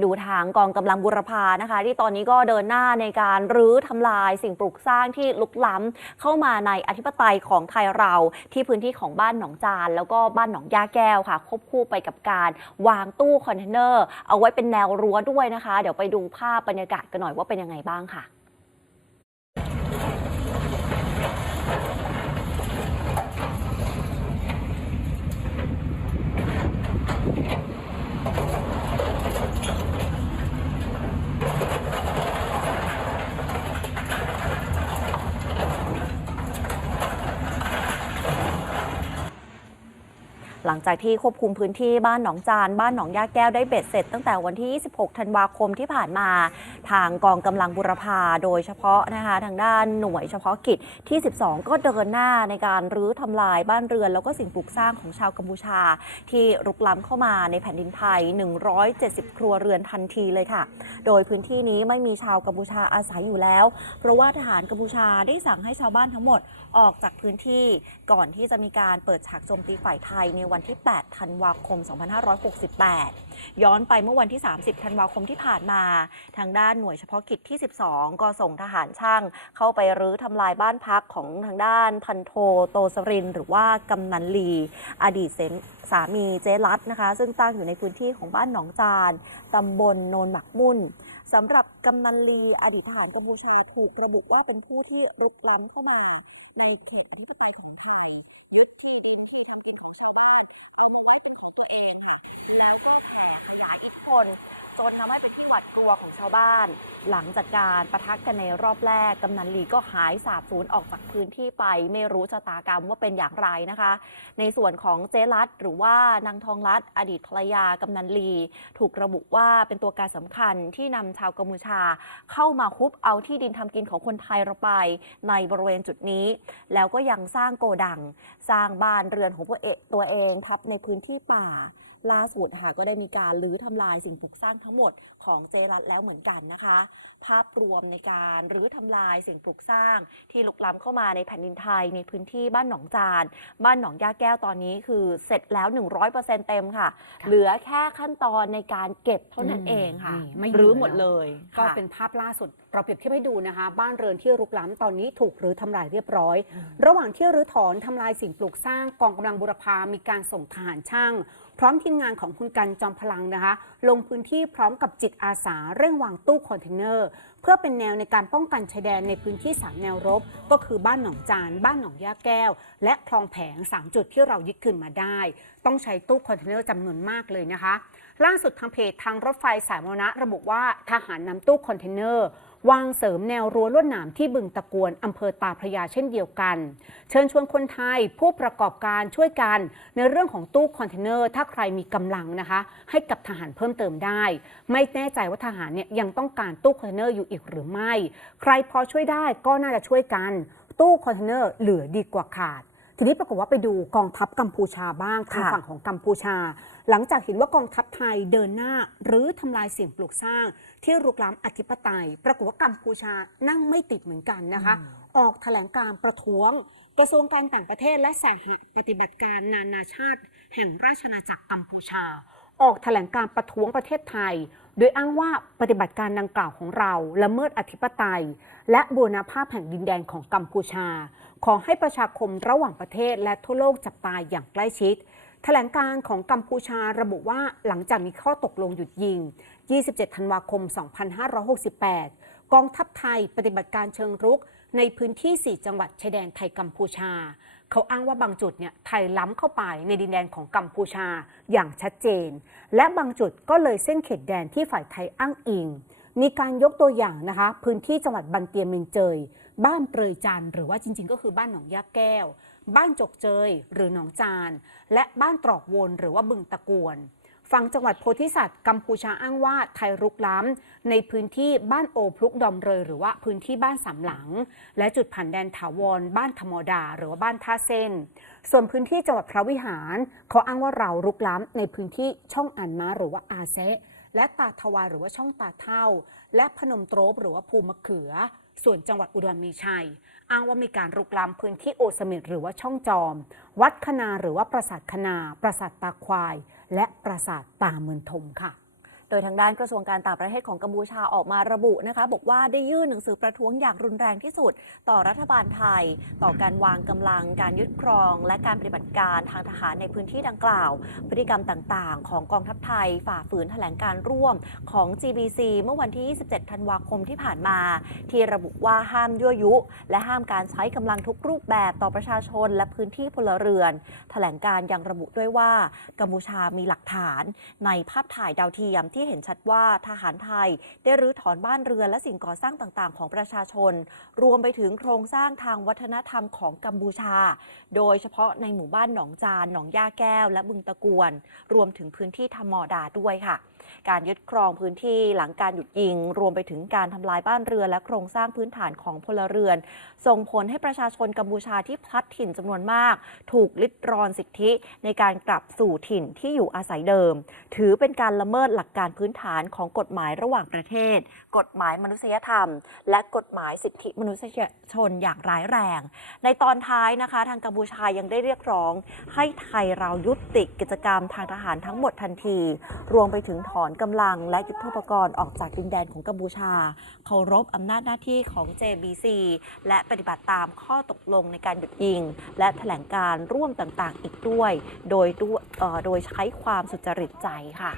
ดูทางกองกำลังบุรพานะคะ ที่ตอนนี้ก็เดินหน้าในการรื้อทำลายสิ่งปลูกสร้างที่ลุกล้ำเข้ามาในอธิปไตยของไทยเราที่พื้นที่ของบ้านหนองจาน แล้วก็บ้านหนองยาแก้วค่ะ ควบคู่ไปกับการวางตู้คอนเทนเนอร์ เอาไว้เป็นแนวรั้วด้วยนะคะ เดี๋ยวไปดูภาพบรรยากาศกันหน่อยว่าเป็นยังไงบ้างค่ะ หลังจากที่ควบคุมพื้นที่บ้านหนองจาน บ้านหนองยาแก้วได้เบ็ดเสร็จ ตั้งแต่วันที่ 26 ธันวาคมที่ผ่านมา ทางกองกำลังบุรพาโดยเฉพาะนะคะทางด้านหน่วยเฉพาะกิจที่ 12 ก็เดินหน้าในการรื้อทำลายบ้านเรือน แล้วก็สิ่งปลูกสร้างของชาวกัมพูชา ที่รุกล้ำเข้ามาในแผ่นดินไทย 170 ครัวเรือนทันทีเลยค่ะ โดยพื้นที่นี้ไม่มีชาวกัมพูชาอาศัยอยู่แล้ว เพราะว่าทหารกัมพูชาได้สั่งให้ชาวบ้านทั้งหมดออกจากพื้นที่ก่อนที่จะมีการเปิดฉากโจมตีฝ่ายไทยในวันที่ 8 ธันวาคม 2568 ย้อนไปเมื่อวันที่ 30 ธันวาคมที่ผ่านมา ทางด้านหน่วยเฉพาะกิจที่ 12 ก็ส่งทหารช่างเข้าไปรื้อทำลายบ้านพักของทางด้านพันโทโตสริน หรือว่ากำนันลี อดีตเสมสามีเจรัตน์นะคะ ซึ่งตั้งอยู่ในพื้นที่ของบ้านหนองจานตำบลโนนหมักมุ่นสำหรับกำนันลีอดีตทหารกัมพูชาถูกระบุว่าเป็นผู้ที่รุกล้ำเข้ามา ในเขตอธิปไตยของไทยยึดที่ดินที่ทำกินของชาวบ้านเอามาไว้เป็นของตัวเองแล้วก็หาอิท ธิพลจนทำให้เป็นที่หวาดกลัวของชาวบ้าน หลังจากการประทักกันในรอบแรก กำนันลีก็หายสาบสูญออกจากพื้นที่ไป ไม่รู้ชะตากรรมว่าเป็นอย่างไรนะคะ ในส่วนของเจรัตหรือว่านางทองรัตอดีตภรรยากำนันลี ถูกระบุว่าเป็นตัวการสำคัญที่นำชาวกัมพูชา เข้ามาคุบเอาที่ดินทำกินของคนไทยเราไป ในบริเวณจุดนี้ แล้วก็ยังสร้างโกดัง สร้างบ้านเรือนของพวกเอตัวเองทับในพื้นที่ป่า ล่าสุดค่ะก็ได้มีการลื้อทำลายสิ่งปลูกสร้างทั้งหมดของเจรัตแล้วเหมือนกันนะคะ ภาพรวมในการรื้อทำลายสิ่งปลูกสร้าง ที่ลุกล้ำเข้ามาในแผ่นดินไทยในพื้นที่บ้านหนองจาน บ้านหนองยาแก้วตอนนี้คือเสร็จแล้ว 100%เต็มค่ะค่ะเหลือแค่ขั้นตอนในการเก็บเท่านั้นเองค่ะนี่ไม่รื้อเหลือหมดเลย ก็ค่ะเป็นภาพล่าสุด เราเปรียบเทียบให้ดูนะคะ บ้านเรือนที่รุกล้ำตอนนี้ถูกรื้อทำลายเรียบร้อยอืมระหว่างที่รื้อถอนทำลายสิ่งปลูกสร้างกองกำลังบุรพามีการส่งทหารช่าง พร้อมทีมงานของคุณกันจอมพลังนะคะ ลงพื้นที่พร้อมกับจิตอาสาเร่งวางตู้คอนเทนเนอร์ เพื่อเป็นแนวในการป้องกันชายแดนในพื้นที่สามแนวรบ ก็คือบ้านหนองจาน บ้านหนองย่าแก้ว และคลองแผง 3 จุดที่เรายึดคืนมาได้ ต้องใช้ตู้คอนเทนเนอร์จำนวนมากเลยนะคะ ล่าสุดทางเพจทางรถไฟสายมรณะระบุว่าทหารนำตู้คอนเทนเนอร์วางเสริมแนวรั้วลวดหนามที่บึงตะกวนอำเภอตาพระยาเช่นเดียวกัน เชิญชวนคนไทยผู้ประกอบการช่วยกัน ในเรื่องของตู้คอนเทนเนอร์ ถ้าใครมีกำลังนะคะ ให้กับทหารเพิ่มเติมได้ ไม่แน่ใจว่าทหารเนี่ยยังต้องการตู้คอนเทนเนอร์อยู่อีกหรือไม่ ใครพอช่วยได้ก็น่าจะช่วยกัน ตู้คอนเทนเนอร์เหลือดีกว่าขาด ทีนี้ปรากฏว่าไปดูกองทัพกัมพูชาบ้างทางค่ะฝั่งของกัมพูชา หลังจากเห็นว่ากองทัพไทยเดินหน้าหรือทำลายสิ่งปลูกสร้าง ที่รุกล้ำอธิปไตย ปรากฏว่ากัมพูชานั่งไม่ติดเหมือนกันนะคะ ออกแถลงการประท้วงกระทรวงการต่างประเทศและสหปฏิบัติการนานาชาติ แห่งราชอาณาจักรกัมพูชา ออกแถลงการประท้วงประเทศไทย โดยอ้างว่าปฏิบัติการดังกล่าวของเราละเมิดอธิปไตย และบูรณภาพแห่งดินแดนของกัมพูชา ขอให้ประชาคมระหว่างประเทศและทั่วโลกจับตายอย่างใกล้ชิด แถลงการของกัมพูชาระบุว่าหลังจากมีข้อตกลงหยุดยิง 27 ธันวาคม 2568 กองทัพไทยปฏิบัติการเชิงรุกในพื้นที่ 4 จังหวัดชายแดนไทยกัมพูชา เขาอ้างว่าบางจุดเนี่ยไทยล้ำเข้าไปในดินแดนของกัมพูชาอย่างชัดเจน และบางจุดก็เลยเส้นเขตแดนที่ฝ่ายไทยอ้างอิง มีการยกตัวอย่างนะคะ พื้นที่จังหวัดบันเตียเมนเจย บ้านเปรยจันหรือว่าจริง ๆ ก็คือบ้านหนองยาแก้ว บ้านจกเจยหรือหนองจาน และบ้านตรอกวนหรือว่าบึงตะกวน ฝั่งจังหวัดโพธิสัตว์กัมพูชาอ้างว่าไทยรุกล้ำ ในพื้นที่บ้านโอพลุกดอมเรยหรือว่าพื้นที่บ้านสามหลัง และจุดผ่านแดนถาวร บ้านธรรมดา หรือว่าบ้านท่าเส้น ส่วนพื้นที่จังหวัดพระวิหาร เขาอ้างว่าเรารุกล้ำ ในพื้นที่ช่องอันมาหรือว่าอาเซและตาทวารหรือว่าช่องตาเท่า และพนมโตรบหรือว่าภูมะเขือ ส่วนจังหวัดอุดรมีชัย อ้างว่ามีการรุกล้ำพื้นที่โอสเมดหรือว่าช่องจอม วัดคณาหรือว่าปราสาทคณาปราสาทตาควาย และปราสาทตาเมืองทมค่ะ ดยทางด้านกระทรวงการต่างประเทศของกัมพูชาออกมาระบุนะคะบอกว่าได้ยื่นหนังสือประท้วงอย่างรุนแรงที่สุด ต่อรัฐบาลไทย ต่อการวางกำลังการยึดครอง และการปฏิบัติการทางทหารในพื้นที่ดังกล่าว พฤติกรรมต่างๆ ของกองทัพไทยฝ่าฝืนแถลงการร่วมของ GBC เมื่อวันที่ 27 ธันวาคมที่ผ่านมา ที่ระบุว่าห้ามยั่วยุ และห้ามการใช้กำลังทุกรูปแบบต่อประชาชน และพื้นที่พลเรือน แถลงการยังระบุด้วยว่ากัมพูชามีหลักฐาน ในภาพถ่ายดาวเทียมที่เห็นชัดว่าทหารไทย ได้รื้อถอนบ้านเรือนและสิ่งก่อสร้างต่างๆ ของประชาชน รวมไปถึงโครงสร้างทางวัฒนธรรมของกัมพูชา โดยเฉพาะในหมู่บ้านหนองจาน หนองย่าแก้ว และบึงตะกวน รวมถึงพื้นที่ธรรมอดาด้วยค่ะ การยึดครองพื้นที่หลังการหยุดยิง รวมไปถึงการทำลายบ้านเรือนและโครงสร้างพื้นฐานของพลเรือน ส่งผลให้ประชาชนกัมพูชาที่พลัดถิ่นจำนวนมาก ถูกลิดรอนสิทธิในการกลับสู่ถิ่นที่อยู่อาศัยเดิม ถือเป็นการละเมิดหลักการพื้นฐานของกฎหมายระหว่างประเทศ กฎหมายมนุษยธรรม และกฎหมายสิทธิมนุษยชนอย่างร้ายแรง ในตอนท้ายนะคะ ทางกัมพูชายังได้เรียกร้อง ให้ไทยเรายุติกิจกรรมทางทหารทั้งหมดทันที รวมไปถึงถอนกำลังและยุทโธปกรณ์ออกจากดินแดนของกัมพูชา เคารพอำนาจหน้าที่ของ JBC และปฏิบัติตามข้อตกลงในการหยุดยิง และแถลงการร่วมต่างๆ อีกด้วย โดยด้วยโดยใช้ความสุจริตใจค่ะ